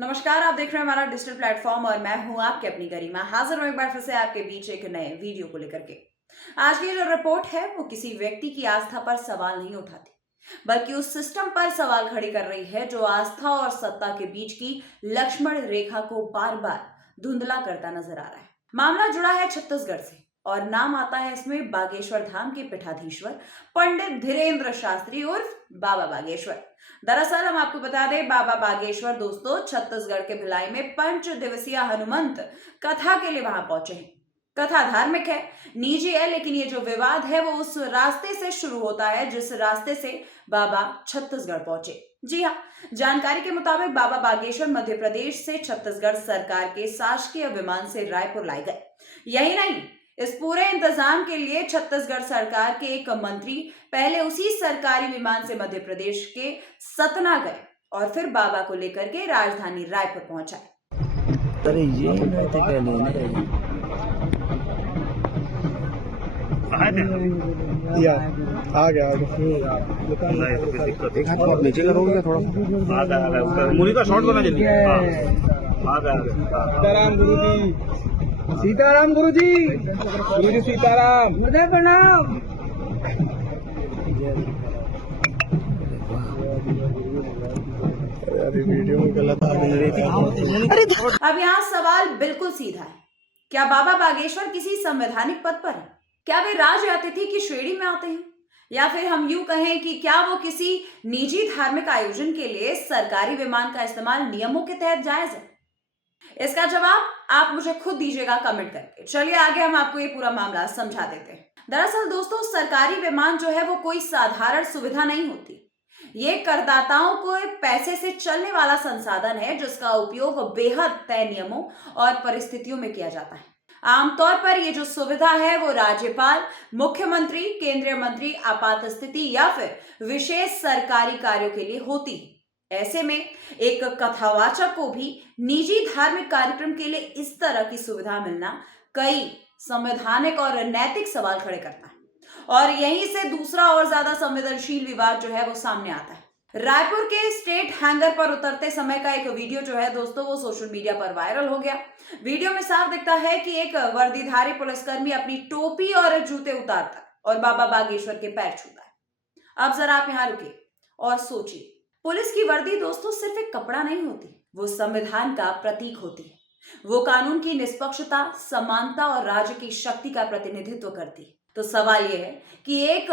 नमस्कार, आप देख रहे हैं हमारा डिजिटल प्लेटफॉर्म और मैं हूं आपकी अपनी गरिमा। हाजिर हूं एक बार फिर से आपके बीच एक नए वीडियो को लेकर के। आज की जो रिपोर्ट है वो किसी व्यक्ति की आस्था पर सवाल नहीं उठाती, बल्कि उस सिस्टम पर सवाल खड़ी कर रही है जो आस्था और सत्ता के बीच की लक्ष्मण रेखा को बार बार धुंधला करता नजर आ रहा है। मामला जुड़ा है छत्तीसगढ़ से और नाम आता है इसमें बागेश्वर धाम के पीठाधीश्वर पंडित धीरेन्द्र शास्त्री उर्फ बाबा बागेश्वर। दरअसल हम आपको बता दें, बाबा बागेश्वर दोस्तों छत्तीसगढ़ के भिलाई में 5 दिवसीय हनुमंत कथा के लिए वहां पहुंचे हैं। कथा धार्मिक है, निजी है, लेकिन ये जो विवाद है वो उस रास्ते से शुरू होता है जिस रास्ते से बाबा छत्तीसगढ़ पहुंचे। जी हाँ, जानकारी के मुताबिक बाबा बागेश्वर मध्य प्रदेश से छत्तीसगढ़ सरकार के शासकीय विमान से रायपुर लाए गए। यही नहीं, इस पूरे इंतजाम के लिए छत्तीसगढ़ सरकार के एक मंत्री पहले उसी सरकारी विमान से मध्य प्रदेश के सतना गए और फिर बाबा को लेकर के राजधानी रायपुर पहुंचाए। अरे ये मैं तो क्या लेने या आ गया एक हाथ को आप नीचे करोगे क्या थोड़ा सा मुनि का शॉट बना जल्दी सीताराम गुरु जी, सीताराम गुरु जी, गुरु जी सीताराम, हृदय प्रणाम। अरे वीडियो में गलत आ गई। अब यहाँ सवाल बिल्कुल सीधा है, क्या बाबा बागेश्वर किसी संवैधानिक पद पर है? क्या वे राज अतिथि की श्रेणी में आते हैं, या फिर हम यूं कहें कि क्या वो किसी निजी धार्मिक आयोजन के लिए सरकारी विमान का इस्तेमाल नियमों के तहत जायज है? इसका जवाब आप मुझे खुद दीजिएगा कमेंट करके। चलिए आगे हम आपको ये पूरा मामला समझा देते हैं। दरअसल दोस्तों, सरकारी विमान जो है वो कोई साधारण सुविधा नहीं होती। ये करदाताओं को पैसे से चलने वाला संसाधन है जिसका उपयोग बेहद तय नियमों और परिस्थितियों में किया जाता है। आमतौर पर ये जो सुविधा है वो राज्यपाल, मुख्यमंत्री, केंद्रीय मंत्री, आपात स्थिति या फिर विशेष सरकारी कार्यों के लिए होती है। ऐसे में एक कथावाचक को भी निजी धार्मिक कार्यक्रम के लिए इस तरह की सुविधा मिलना कई संवैधानिक और नैतिक सवाल खड़े करता है। और यहीं से दूसरा और ज्यादा संवेदनशील विवाद जो है वो सामने आता है। रायपुर के स्टेट हैंगर पर उतरते समय का एक वीडियो जो है दोस्तों वो सोशल मीडिया पर वायरल हो गया। वीडियो में साफ दिखता है कि एक वर्दीधारी पुलिसकर्मी अपनी टोपी और जूते उतारता है और बाबा बागेश्वर के पैर छूता है। अब जरा आप यहाँ रुकिए और सोचिए, पुलिस की वर्दी दोस्तों सिर्फ एक कपड़ा नहीं होती, वो संविधान का प्रतीक होती है। वो कानून की निष्पक्षता, समानता और राज्य की शक्ति का प्रतिनिधित्व करती है। तो सवाल यह है कि एक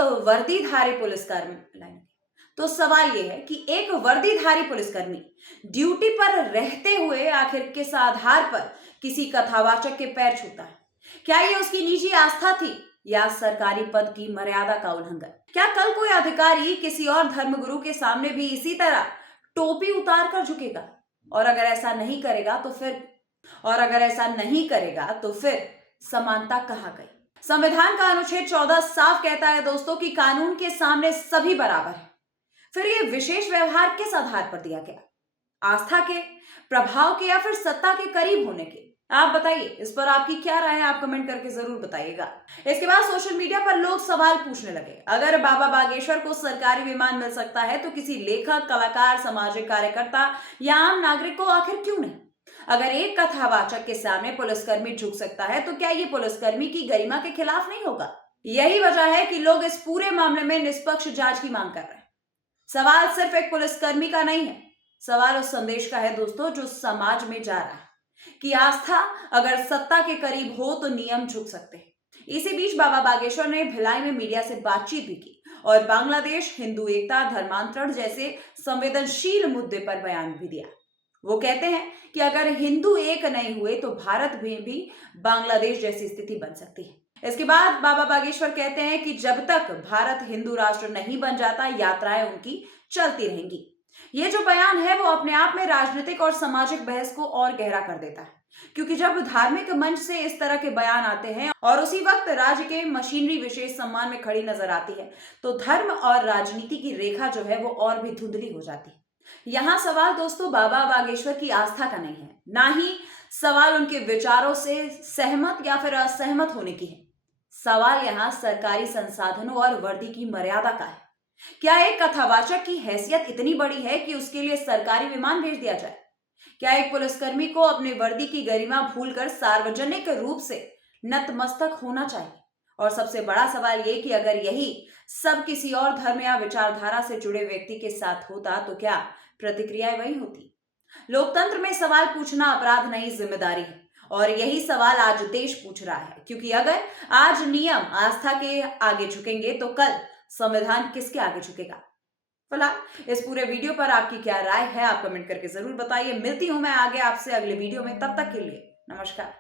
वर्दीधारी पुलिसकर्मी ड्यूटी पर रहते हुए आखिर किस आधार पर किसी कथावाचक के पैर छूता है? क्या ये उसकी निजी आस्था थी या सरकारी पद की मर्यादा का उल्लंघन? क्या कल कोई अधिकारी किसी और धर्मगुरु के सामने भी इसी तरह टोपी उतार कर झुकेगा? और अगर ऐसा नहीं करेगा तो फिर समानता कहाँ गई? संविधान का अनुच्छेद 14 साफ कहता है दोस्तों कि कानून के सामने सभी बराबर हैं। फिर ये विशेष व्यवहार किस आधार पर दिया गया? आस्था के, प्रभाव के या फिर सत्ता के करीब होने के? आप बताइए, इस पर आपकी क्या राय है? आप कमेंट करके जरूर बताइएगा। इसके बाद सोशल मीडिया पर लोग सवाल पूछने लगे, अगर बाबा बागेश्वर को सरकारी विमान मिल सकता है तो किसी लेखक, कलाकार, सामाजिक कार्यकर्ता या आम नागरिक को आखिर क्यों नहीं? अगर एक कथावाचक के सामने पुलिसकर्मी झुक सकता है तो क्या ये पुलिसकर्मी की गरिमा के खिलाफ नहीं होगा? यही वजह है कि लोग इस पूरे मामले में निष्पक्ष जांच की मांग कर रहे हैं। सवाल सिर्फ एक पुलिसकर्मी का नहीं है, सवाल उस संदेश का है दोस्तों जो समाज में जा रहा है कि आस्था अगर सत्ता के करीब हो तो नियम झुक सकते हैं। इसी बीच बाबा बागेश्वर ने भिलाई में मीडिया से बातचीत भी की और बांग्लादेश, हिंदू एकता, धर्मांतरण जैसे संवेदनशील मुद्दे पर बयान भी दिया। वो कहते हैं कि अगर हिंदू एक नहीं हुए तो भारत में भी बांग्लादेश जैसी स्थिति बन सकती है। इसके बाद बाबा बागेश्वर कहते हैं कि जब तक भारत हिंदू राष्ट्र नहीं बन जाता, यात्राएं उनकी चलती रहेंगी। ये जो बयान है वो अपने आप में राजनीतिक और सामाजिक बहस को और गहरा कर देता है, क्योंकि जब धार्मिक मंच से इस तरह के बयान आते हैं और उसी वक्त राज्य के मशीनरी विशेष सम्मान में खड़ी नजर आती है तो धर्म और राजनीति की रेखा जो है वो और भी धुंधली हो जाती है। यहाँ सवाल दोस्तों बाबा बागेश्वर की आस्था का नहीं है, ना ही सवाल उनके विचारों से सहमत या फिर असहमत होने की है। सवाल यहाँ सरकारी संसाधनों और वर्दी की मर्यादा का है। क्या एक कथावाचक की हैसियत इतनी बड़ी है कि उसके लिए सरकारी विमान भेज दिया जाए? क्या एक पुलिसकर्मी को अपनी वर्दी की गरिमा भूलकर सार्वजनिक रूप से नतमस्तक होना चाहिए? और सबसे बड़ा सवाल ये कि अगर यही सब किसी और धर्म या विचारधारा से जुड़े व्यक्ति के साथ होता तो क्या प्रतिक्रियाएं वही होती? लोकतंत्र में सवाल पूछना अपराध नहीं, जिम्मेदारी है। और यही सवाल आज देश पूछ रहा है, क्योंकि अगर आज नियम आस्था के आगे झुकेंगे तो कल संविधान किसके आगे झुकेगा? फिलहाल इस पूरे वीडियो पर आपकी क्या राय है, आप कमेंट करके जरूर बताइए। मिलती हूं मैं आगे आपसे अगले वीडियो में, तब तक के लिए नमस्कार।